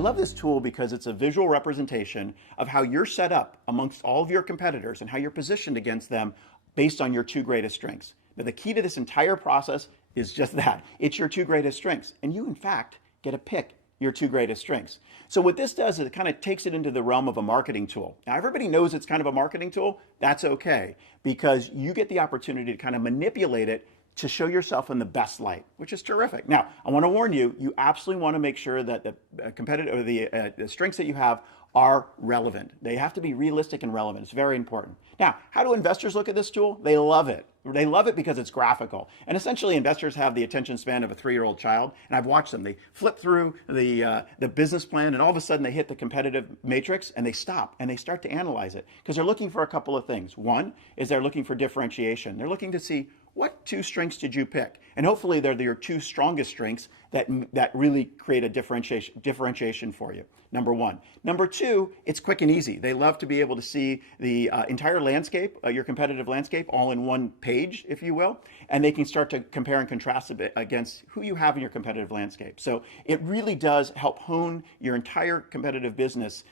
love this tool because it's a visual representation of how you're set up amongst all of your competitors and how you're positioned against them based on your two greatest strengths. Now, the key to this entire process is just that. It's your two greatest strengths. And you, in fact, get to pick your two greatest strengths. So what this does is it kind of takes it into the realm of a marketing tool. Now, everybody knows it's kind of a marketing tool. That's okay, because you get the opportunity to kind of manipulate it to show yourself in the best light, which is terrific. Now, I want to warn you, you absolutely want to make sure that the competitive or the strengths that you have are relevant. They have to be realistic and relevant. It's very important. Now, how do investors look at this tool? They love it. They love it because it's graphical. And essentially, investors have the attention span of a 3-year-old child. And I've watched them. They flip through the business plan, and all of a sudden they hit the competitive matrix, and they stop and they start to analyze it because they're looking for a couple of things. One is they're looking for differentiation. They're looking to see, what two strengths did you pick? And hopefully they're your two strongest strengths that really create a differentiation for you. Number one. Number two, it's quick and easy. They love to be able to see the entire landscape, your competitive landscape, all in one page, if you will, and they can start to compare and contrast a bit against who you have in your competitive landscape. So it really does help hone your entire competitive business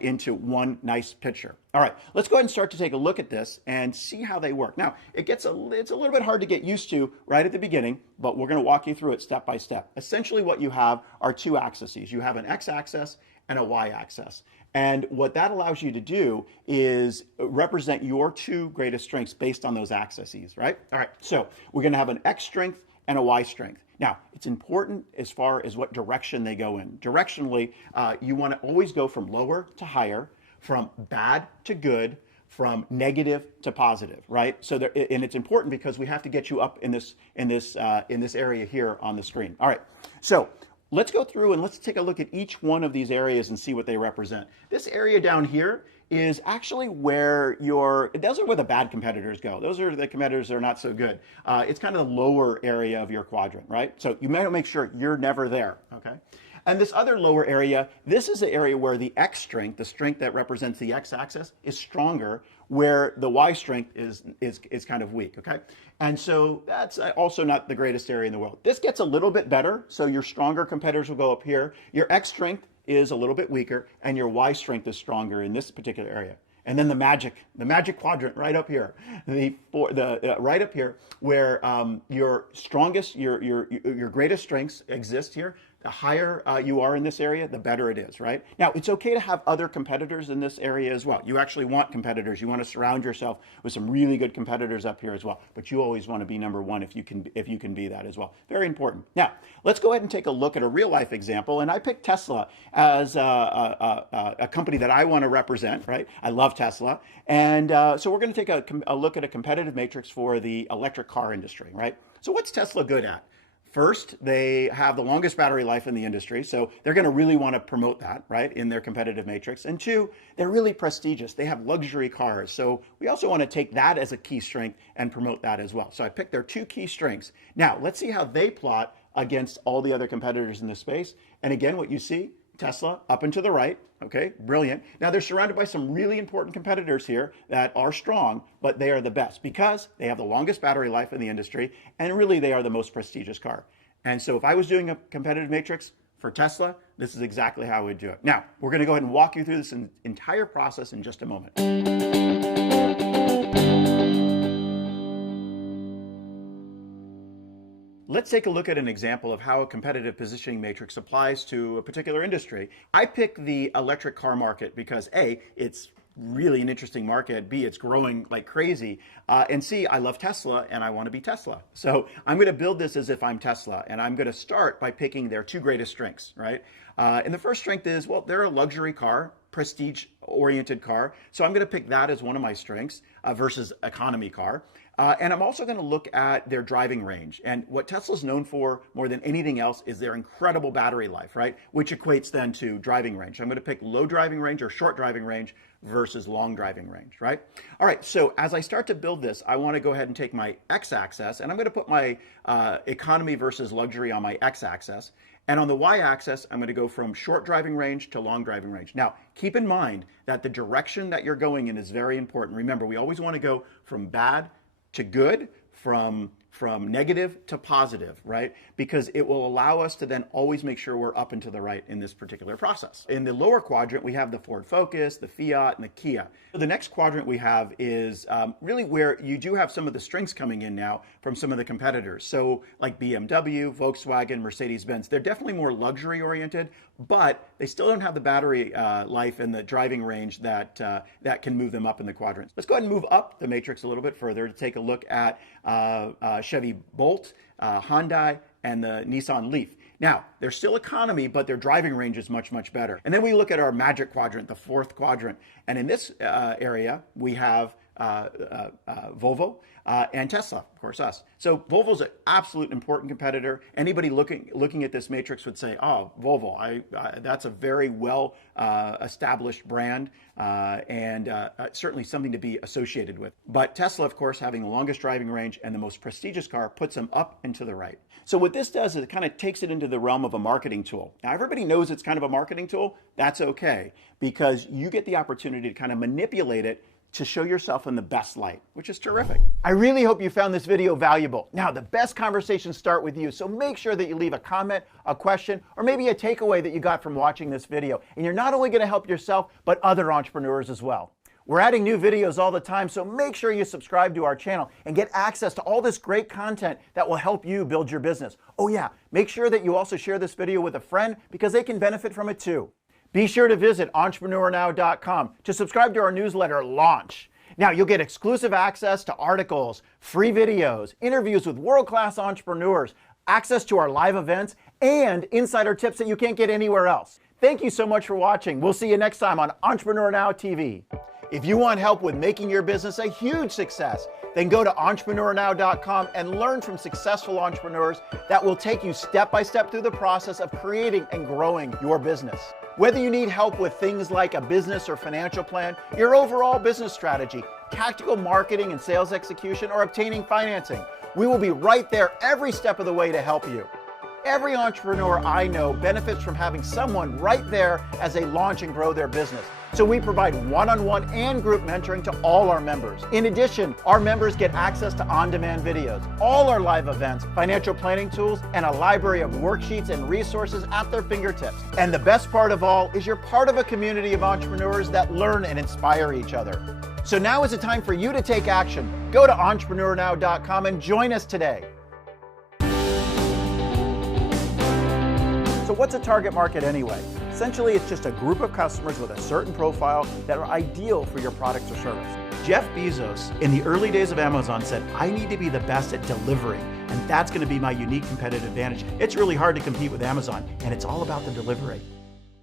into one nice picture. All right, let's go ahead and start to take a look at this and see how they work. Now, it's a little bit hard to get used to right at the beginning, but we're going to walk you through it step by step. Essentially, what you have are two axes. You have an x-axis and a y-axis. And what that allows you to do is represent your two greatest strengths based on those axes, right? All right, so we're going to have an x strength and a y strength. Now, it's important as far as what direction they go in. Directionally, you want to always go from lower to higher, from bad to good, from negative to positive, right? So, and it's important because we have to get you up in this area here on the screen. All right, so let's go through and let's take a look at each one of these areas and see what they represent. This area down here is actually where those are where the bad competitors go. Those are the competitors that are not so good. It's kind of the lower area of your quadrant, right? So you might make sure you're never there, okay? And this other lower area, this is the area where the X strength, the strength that represents the X-axis, is stronger, where the Y strength is kind of weak, okay? And so that's also not the greatest area in the world. This gets a little bit better, so your stronger competitors will go up here. Your X strength is a little bit weaker, and your Y strength is stronger in this particular area. And then the magic quadrant right up here, right up here, where your strongest, your greatest strengths exist here. The higher you are in this area, the better it is, right? Now, it's okay to have other competitors in this area as well. You actually want competitors. You want to surround yourself with some really good competitors up here as well. But you always want to be number one if you can be that as well. Very important. Now, let's go ahead and take a look at a real life example. And I picked Tesla as a company that I want to represent, right? I love Tesla. And so we're going to take a look at a competitive matrix for the electric car industry, right? So what's Tesla good at? First, they have the longest battery life in the industry, so they're going to really want to promote that, right, in their competitive matrix. And two, they're really prestigious. They have luxury cars, so we also want to take that as a key strength and promote that as well. So I picked their two key strengths. Now, let's see how they plot against all the other competitors in this space. And again, what you see, Tesla up and to the right, okay, brilliant. Now they're surrounded by some really important competitors here that are strong, but they are the best because they have the longest battery life in the industry, and really they are the most prestigious car. And so if I was doing a competitive matrix for Tesla, this is exactly how I would do it. Now, we're going to go ahead and walk you through this entire process in just a moment. Let's take a look at an example of how a competitive positioning matrix applies to a particular industry. I picked the electric car market because A, it's really an interesting market, B, it's growing like crazy, and C, I love Tesla and I want to be Tesla. So I'm going to build this as if I'm Tesla, and I'm going to start by picking their two greatest strengths, right? And the first strength is, well, they're a luxury car, prestige-oriented car, so I'm going to pick that as one of my strengths versus economy car. And I'm also going to look at their driving range. And what Tesla's known for more than anything else is their incredible battery life, right? Which equates then to driving range. I'm going to pick low driving range or short driving range versus long driving range, right? All right, so as I start to build this, I want to go ahead and take my x-axis, and I'm going to put my economy versus luxury on my x-axis. And on the y-axis, I'm going to go from short driving range to long driving range. Now, keep in mind that the direction that you're going in is very important. Remember, we always want to go from bad to good, from from negative to positive, right? Because it will allow us to then always make sure we're up and to the right in this particular process. In the lower quadrant, we have the Ford Focus, the Fiat, and the Kia. The next quadrant we have is really where you do have some of the strengths coming in now from some of the competitors. So like BMW, Volkswagen, Mercedes-Benz, they're definitely more luxury oriented, but they still don't have the battery life and the driving range that can move them up in the quadrants. Let's go ahead and move up the matrix a little bit further to take a look at Chevy Bolt, Hyundai, and the Nissan Leaf. Now, they're still economy, but their driving range is much, much better. And then we look at our magic quadrant, the fourth quadrant. And in this area, we have Volvo and Tesla, of course, us. So Volvo's an absolute important competitor. Anybody looking at this matrix would say, oh, Volvo, that's a very well established brand and certainly something to be associated with. But Tesla, of course, having the longest driving range and the most prestigious car, puts them up and to the right. So what this does is it kind of takes it into the realm of a marketing tool. Now, everybody knows it's kind of a marketing tool. That's okay, because you get the opportunity to kind of manipulate it to show yourself in the best light, which is terrific. I really hope you found this video valuable. Now, the best conversations start with you, so make sure that you leave a comment, a question, or maybe a takeaway that you got from watching this video. And you're not only gonna help yourself, but other entrepreneurs as well. We're adding new videos all the time, so make sure you subscribe to our channel and get access to all this great content that will help you build your business. Oh yeah, make sure that you also share this video with a friend because they can benefit from it too. Be sure to visit entrepreneurnow.com to subscribe to our newsletter, Launch. Now, you'll get exclusive access to articles, free videos, interviews with world-class entrepreneurs, access to our live events, and insider tips that you can't get anywhere else. Thank you so much for watching. We'll see you next time on Entrepreneur Now TV. If you want help with making your business a huge success, then go to entrepreneurnow.com and learn from successful entrepreneurs that will take you step by step through the process of creating and growing your business. Whether you need help with things like a business or financial plan, your overall business strategy, tactical marketing and sales execution, or obtaining financing, we will be right there every step of the way to help you. Every entrepreneur I know benefits from having someone right there as they launch and grow their business. So we provide one-on-one and group mentoring to all our members. In addition, our members get access to on-demand videos, all our live events, financial planning tools, and a library of worksheets and resources at their fingertips. And the best part of all is you're part of a community of entrepreneurs that learn and inspire each other. So now is the time for you to take action. Go to entrepreneurnow.com and join us today. So what's a target market anyway? Essentially, it's just a group of customers with a certain profile that are ideal for your products or service. Jeff Bezos, in the early days of Amazon, said, I need to be the best at delivering, and that's going to be my unique competitive advantage. It's really hard to compete with Amazon, and it's all about the delivery.